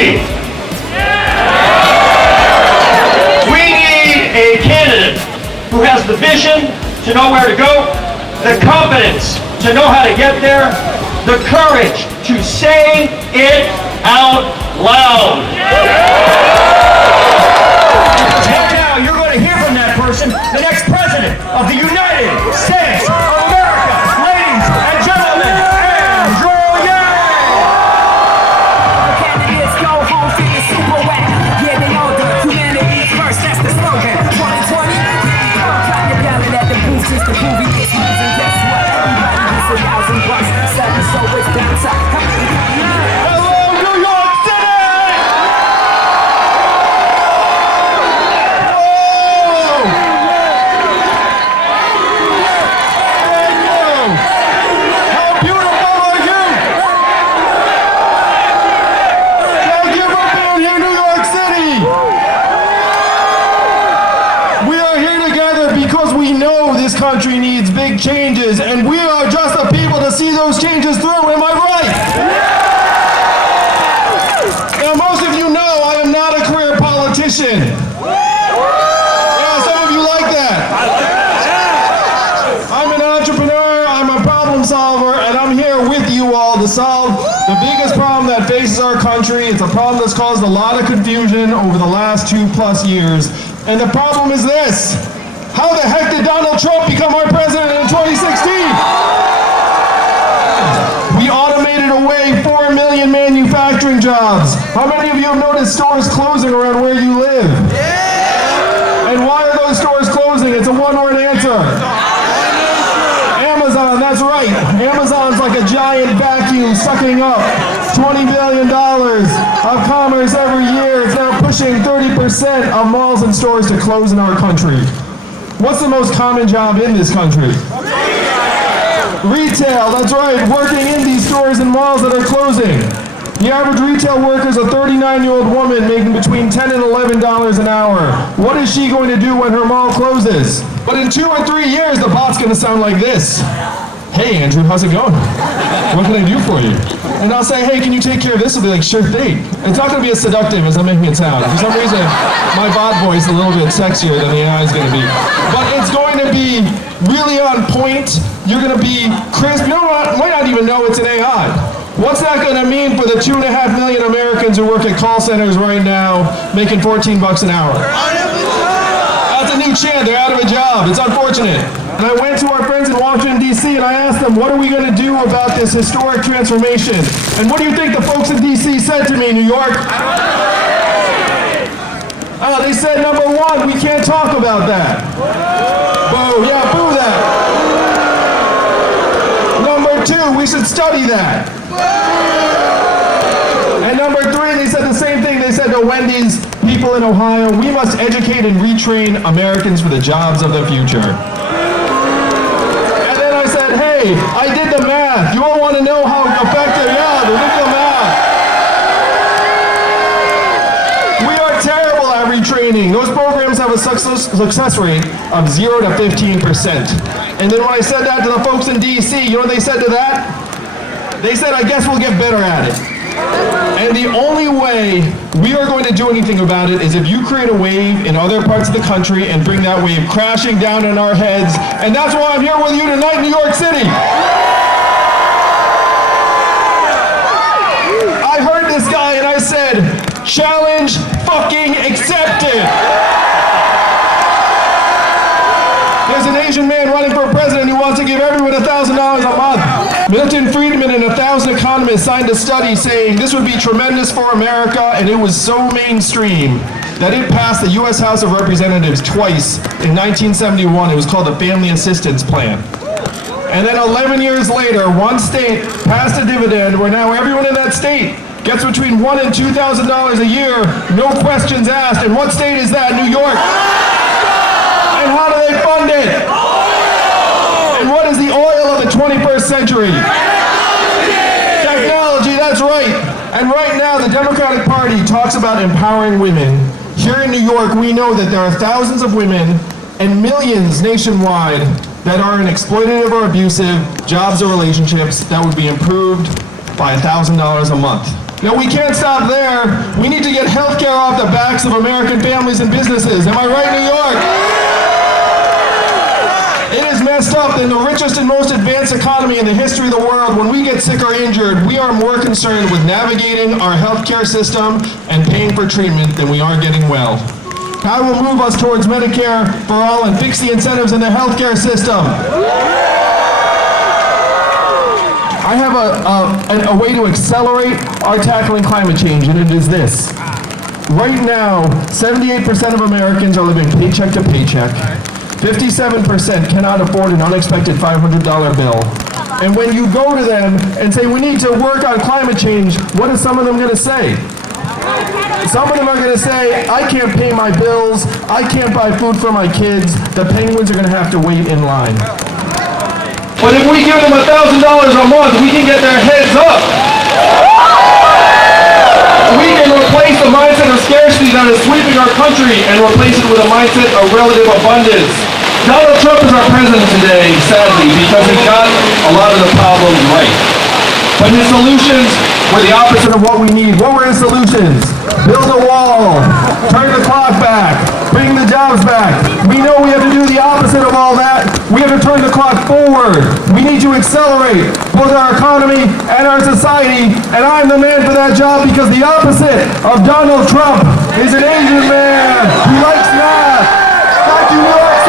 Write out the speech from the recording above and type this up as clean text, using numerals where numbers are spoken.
need? We need a candidate who has the vision to know where to go, the competence to know how to get there, the courage to say it out loud. Right now, you're going to hear from that person, the next president of the United States of America. Ladies and gentlemen, Andrew Yang! Candidates go home feeling super wet. Yeah, they know the humanity first, that's the slogan. 2020, clap your ballot at the booth just to prove he gets moves. And guess what? Everybody gets $1,000. 7, so it's down top. Hello, New York City! Country needs big changes, and we are just the people to see those changes through. Am I right? Now, most of you know I am not a career politician. Yeah, some of you like that. I'm an entrepreneur, I'm a problem solver, and I'm here with you all to solve the biggest problem that faces our country. It's a problem that's caused a lot of confusion over the last 2+ years, and the problem is this. How the heck did Donald Trump become our president in 2016? We automated away 4 million manufacturing jobs. How many of you have noticed stores closing around where you live? And why are those stores closing? It's a one-word answer. Amazon, that's right. Amazon's like a giant vacuum sucking up $20 billion of commerce every year. It's now pushing 30% of malls and stores to close in our country. What's the most common job in this country? Retail, that's right, working in these stores and malls that are closing. The average retail worker is a 39-year-old woman making between $10 and $11 an hour. What is she going to do when her mall closes? But in 2 or 3 years, the bot's going to sound like this. Hey, Andrew, how's it going? What can I do for you? And I'll say, hey, can you take care of this? I'll be like, sure thing. It's not going to be as seductive as I'm making it sound. For some reason, my bot voice is a little bit sexier than the AI is going to be. But it's going to be really on point. You're going to be crisp. You know what? Might not even know it's an AI. What's that going to mean for the 2.5 million Americans who work at call centers right now making $14 an hour? That's a new chant. They're out of a job. It's unfortunate. And I went to our friends in Washington, D.C., and I asked them, what are we going to do about this historic transformation? And what do you think the folks in D.C. said to me, New York? They said, number one, we can't talk about that. Boo, yeah, boo that. Number two, we should study that. And number three, they said the same thing. They said to Wendy's people in Ohio, we must educate and retrain Americans for the jobs of the future. Hey, I did the math. You all want to know how effective? Yeah, look at the math. We are terrible at retraining. Those programs have a success rate of 0 to 15%. And then when I said that to the folks in D.C., you know what they said to that? They said, I guess we'll get better at it. And the only way we are going to do anything about it is if you create a wave in other parts of the country and bring that wave crashing down on our heads. And that's why I'm here with you tonight in New York City. I heard this guy and I said, challenge fucking accepted. There's an Asian man running for president who wants to give everyone $1,000 a month. Milton Friedman and 1,000 economists signed a study saying this would be tremendous for America, and it was so mainstream that it passed the U.S. House of Representatives twice. In 1971, it was called the Family Assistance Plan. And then 11 years later, one state passed a dividend where now everyone in that state gets between $1,000 and $2,000 a year, no questions asked. And what state is that? New York. And how do they fund it? And what is the oil of the 21st century? Technology, that's right. And right now, the Democratic Party talks about empowering women. Here in New York, we know that there are thousands of women and millions nationwide that are in exploitative or abusive jobs or relationships that would be improved by $1,000 a month. Now, we can't stop there. We need to get healthcare off the backs of American families and businesses. Am I right, New York? It is messed up in the richest and most advanced economy in the history of the world. When we get sick or injured, we are more concerned with navigating our healthcare system and paying for treatment than we are getting well. I will move us towards Medicare for all and fix the incentives in the healthcare system. I have a way to accelerate our tackling climate change, and it is this. Right now, 78% of Americans are living paycheck to paycheck. 57% cannot afford an unexpected $500 bill. And when you go to them and say, we need to work on climate change, what is some of them going to say? Some of them are going to say, I can't pay my bills, I can't buy food for my kids, the penguins are going to have to wait in line. But if we give them $1,000 a month, we can get their heads up. We can replace the mindset of scarcity that is sweeping our country and replace it with a mindset of relative abundance. Donald Trump is our president today, sadly, because he got a lot of the problems right. But his solutions were the opposite of what we need. What were his solutions? Build a wall, turn the clock back, bring the jobs back. We know we have to do the opposite of all that. We have to turn the clock forward. We need to accelerate both our economy and our society, and I'm the man for that job because the opposite of Donald Trump is an Asian man who likes math. Thank you, New York.